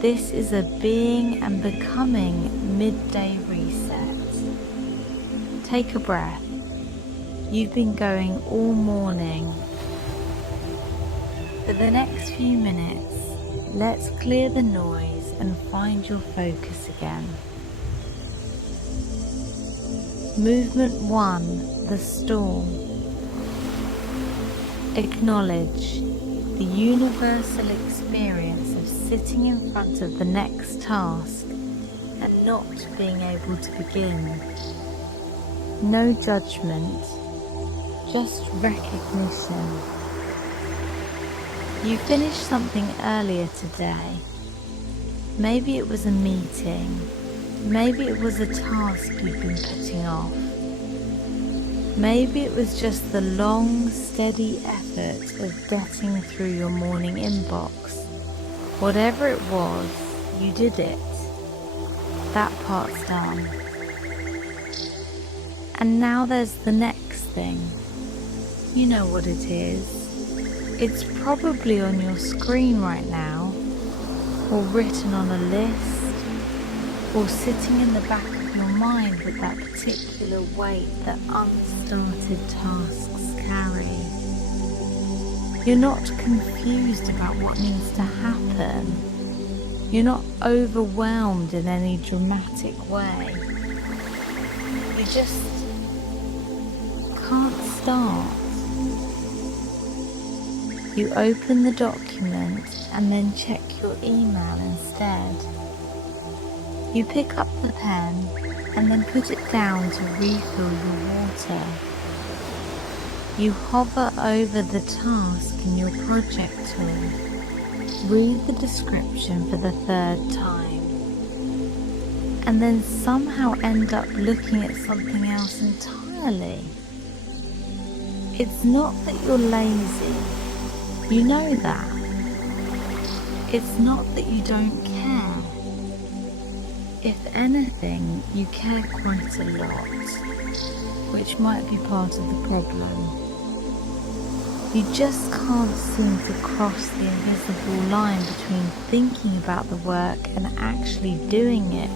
This is a being and becoming midday reset. Take a breath. You've been going all morning. For the next few minutes, let's clear the noise and find your focus again. Movement 1, the storm. Acknowledge the universal experience of sitting in front of the next task and not being able to begin. No judgment, just recognition. You finished something earlier today. Maybe it was a meeting. Maybe it was a task you've been putting off. Maybe it was just the long, steady effort of getting through your morning inbox. Whatever it was, you did it. That part's done. And now there's the next thing. You know what it is. It's probably on your screen right now, or written on a list, or sitting in the back of your mind with that particular weight that unstarted tasks carry. You're not confused about what needs to happen. You're not overwhelmed in any dramatic way. You just can't start. You open the document and then check your email instead. You pick up the pen and then put it down to refill your water. You hover over the task in your project tool, read the description for the third time, and then somehow end up looking at something else entirely. It's not that you're lazy, you know that. It's not that you don't care. If anything, you care quite a lot, which might be part of the problem. You just can't seem to cross the invisible line between thinking about the work and actually doing it.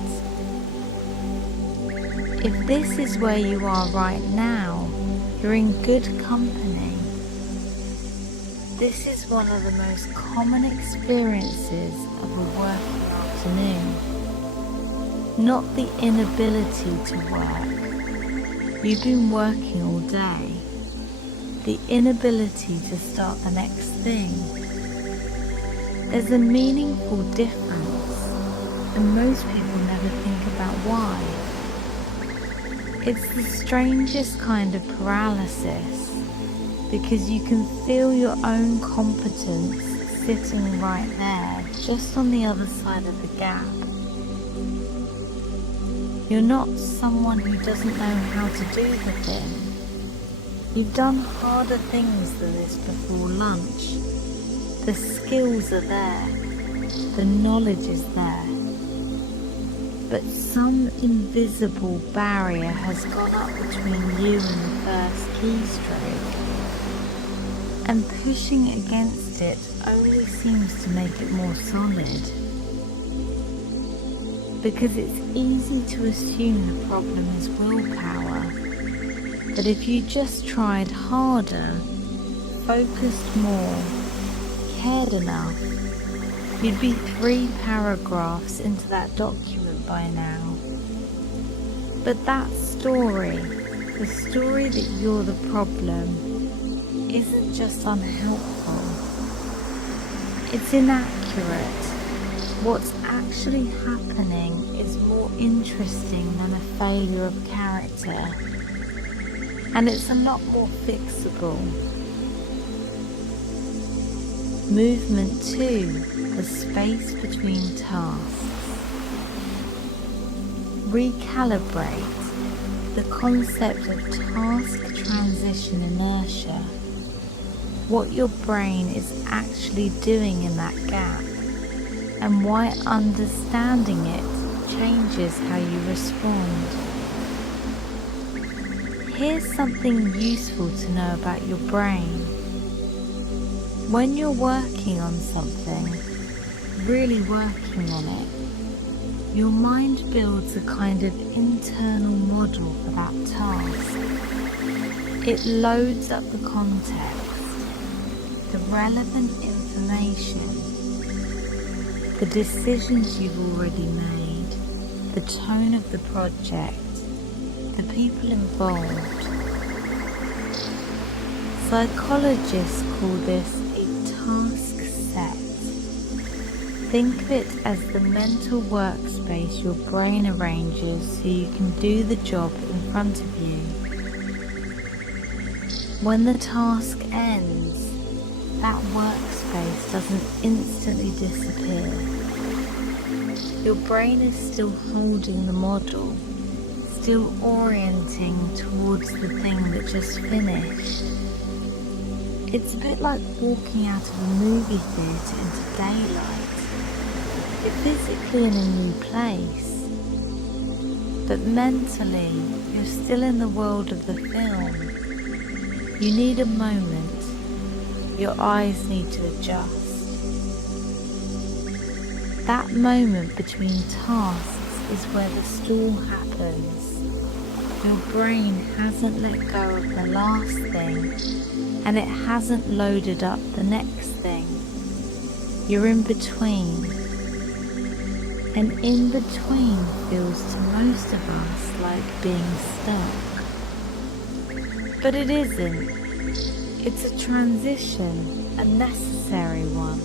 If this is where you are right now, you're in good company. This is one of the most common experiences of a working afternoon. Not the inability to work. You've been working all day. The inability to start the next thing. There's a meaningful difference, and most people never think about why. It's the strangest kind of paralysis, because you can feel your own competence sitting right there, just on the other side of the gap. You're not someone who doesn't know how to do the thing. You've done harder things than this before lunch. The skills are there. The knowledge is there. But some invisible barrier has gone up between you and the first keystroke. And pushing against it only seems to make it more solid. Because it's easy to assume the problem is willpower. That if you just tried harder, focused more, cared enough, you'd be 3 paragraphs into that document by now. But that story, the story that you're the problem, isn't just unhelpful. It's inaccurate. What's actually happening is more interesting than a failure of character. And it's a lot more fixable. Movement 2, the space between tasks. Recalibrate the concept of task transition inertia. What your brain is actually doing in that gap, and why understanding it changes how you respond. Here's something useful to know about your brain. When you're working on something, really working on it, your mind builds a kind of internal model for that task. It loads up the context, the relevant information, the decisions you've already made, the tone of the project, the people involved. Psychologists call this a task set. Think of it as the mental workspace your brain arranges so you can do the job in front of you. When the task ends, that workspace doesn't instantly disappear. Your brain is still holding the model, still orienting towards the thing that just finished. It's a bit like walking out of a movie theatre into daylight. You're physically in a new place, but mentally you're still in the world of the film. You need a moment. Your eyes need to adjust. That moment between tasks is where the stall happens. Your brain hasn't let go of the last thing, and it hasn't loaded up the next thing. You're in between. And in between feels to most of us like being stuck. But it isn't. It's a transition, a necessary one.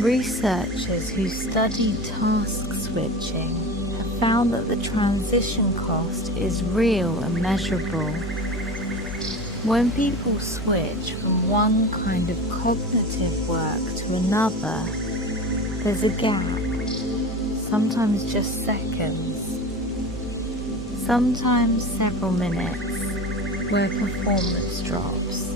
Researchers who study task switching have found that the transition cost is real and measurable. When people switch from one kind of cognitive work to another, there's a gap, sometimes just seconds, sometimes several minutes, where performance drops.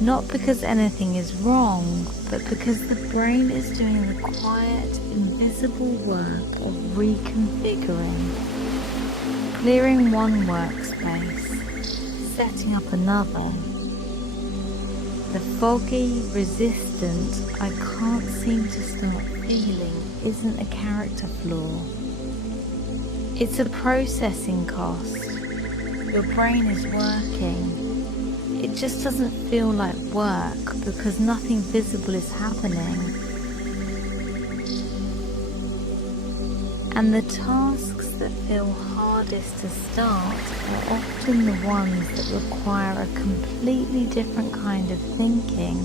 Not because anything is wrong, but because the brain is doing the quiet, invisible work of reconfiguring, clearing one workspace, setting up another. The foggy, resistant, I can't seem to start feeling isn't a character flaw. It's a processing cost. Your brain is working. It just doesn't feel like work because nothing visible is happening. And the tasks that feel hardest to start are often the ones that require a completely different kind of thinking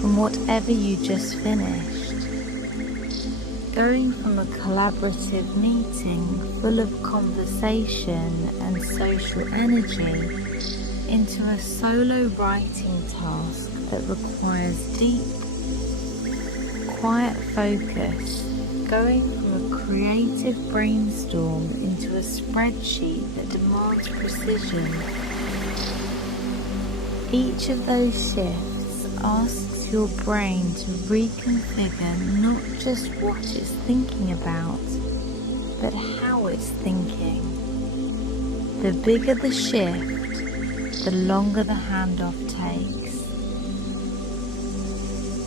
from whatever you just finished. Going from a collaborative meeting full of conversation and social energy into a solo writing task that requires deep, quiet focus, going from a creative brainstorm into a spreadsheet that demands precision. Each of those shifts asks your brain to reconfigure not just what it's thinking about, but how it's thinking. The bigger the shift, the longer the handoff takes.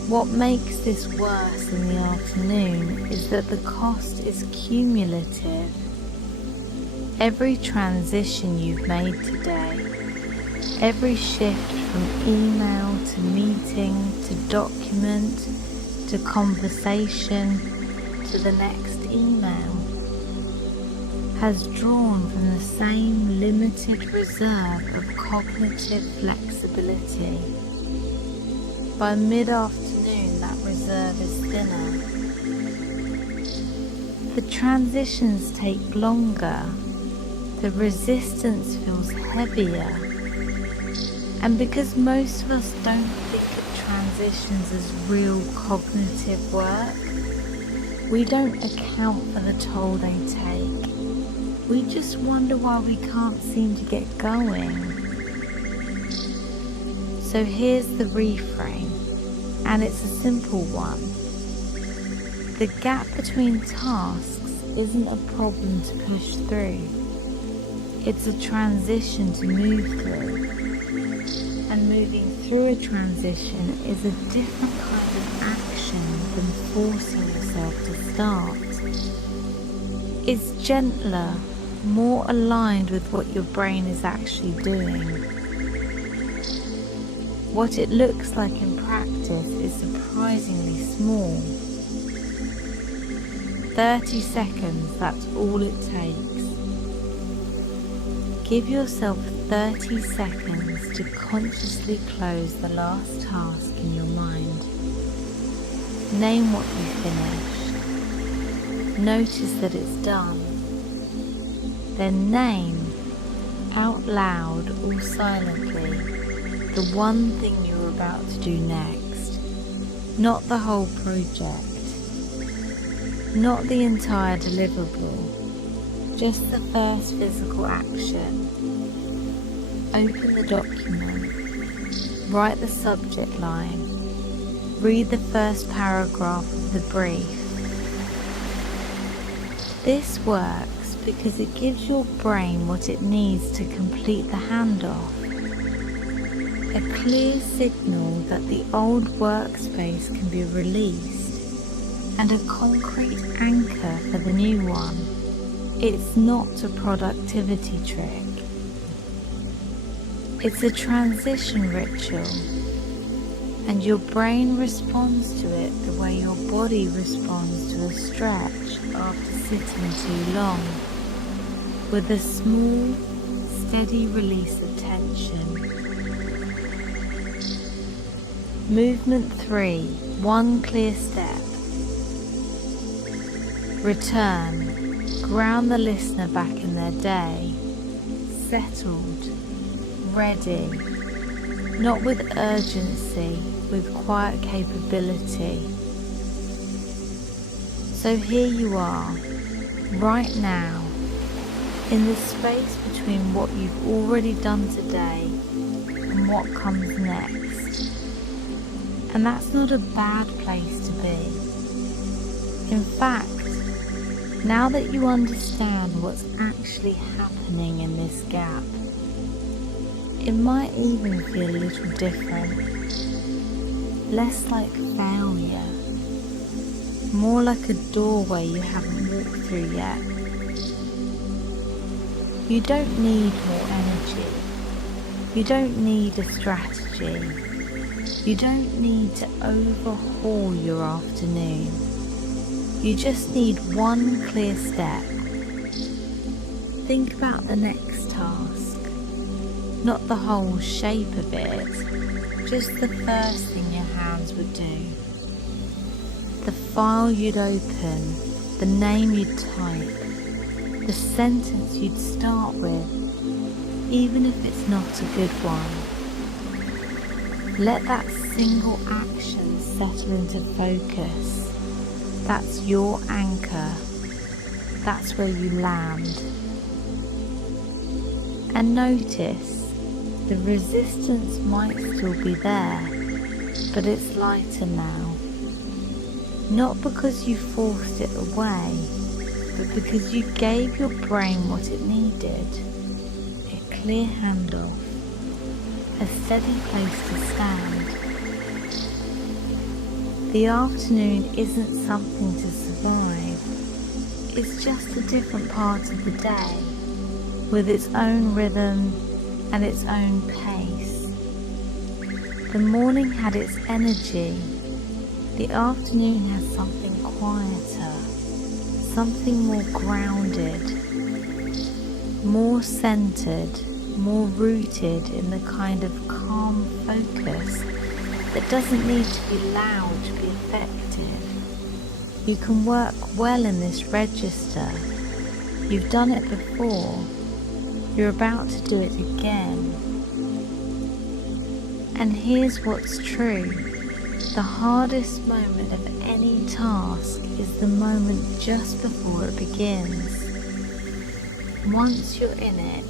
What makes this worse in the afternoon is that the cost is cumulative. Every transition you've made today, every shift from email to meeting to document to conversation to the next email, has drawn from the same limited reserve of cognitive flexibility. By mid-afternoon, that reserve is thinner. The transitions take longer. The resistance feels heavier. And because most of us don't think of transitions as real cognitive work, we don't account for the toll they take. We just wonder why we can't seem to get going. So here's the reframe, and it's a simple one. The gap between tasks isn't a problem to push through. It's a transition to move through. and moving through a transition is a different kind of action than forcing yourself to start. It's gentler, more aligned with what your brain is actually doing. What it looks like in practice is surprisingly small. 30 seconds, that's all it takes. Give yourself 30 seconds to consciously close the last task in your mind. Name what you finished. Notice that it's done. Then name, out loud or silently, the one thing you're about to do next. Not the whole project. Not the entire deliverable. Just the first physical action. Open the document. Write the subject line. Read the first paragraph of the brief. This works because it gives your brain what it needs to complete the handoff. A clear signal that the old workspace can be released, and a concrete anchor for the new one. It's not a productivity trick. It's a transition ritual, and your brain responds to it the way your body responds to a stretch after sitting too long, with a small, steady release of tension. Movement 3, one clear step. Return, ground the listener back in their day, settled, ready, not with urgency, with quiet capability. So here you are, right now, in the space between what you've already done today and what comes next. And that's not a bad place to be. In fact, now that you understand what's actually happening in this gap, it might even feel a little different. Less like failure, more like a doorway you haven't walked through yet. You don't need more energy. You don't need a strategy. You don't need to overhaul your afternoon. You just need one clear step. Think about the next task, not the whole shape of it, just the first thing your hands would do. The file you'd open, the name you'd type, the sentence you'd start with, even if it's not a good one. Let that single action settle into focus. That's your anchor. That's where you land. And notice, the resistance might still be there, but it's lighter now. Not because you forced it away, but because you gave your brain what it needed. A clear handoff. A steady place to stand. The afternoon isn't something to survive. It's just a different part of the day, with its own rhythm and its own pace. The morning had its energy. The afternoon has something quieter, something more grounded, more centered, more rooted in the kind of calm focus that doesn't need to be loud to be effective. You can work well in this register. You've done it before. You're about to do it again. And here's what's true. The hardest moment of any task is the moment just before it begins. Once you're in it,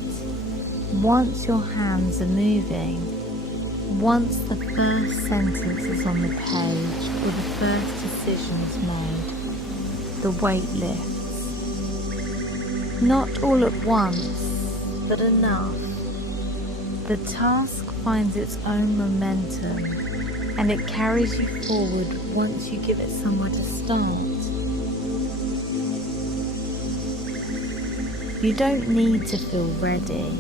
once your hands are moving, once the first sentence is on the page or the first decision is made, the weight lifts. Not all at once, but enough. The task finds its own momentum, and it carries you forward once you give it somewhere to start. You don't need to feel ready.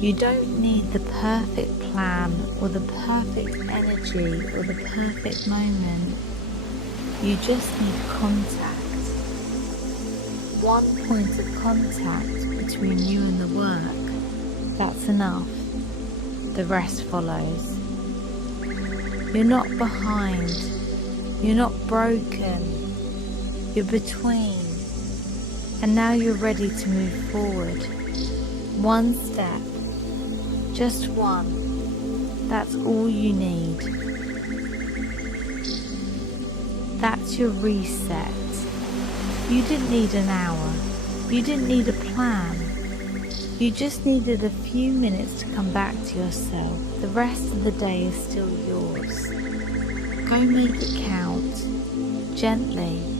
You don't need the perfect plan or the perfect energy or the perfect moment. You just need contact. One point of contact between you and the work. That's enough. The rest follows. You're not behind. You're not broken. You're between. And now you're ready to move forward. One step. Just one. That's all you need. That's your reset. You didn't need an hour. You didn't need a plan. You just needed a few minutes to come back to yourself. The rest of the day is still yours. Go make it count. Gently.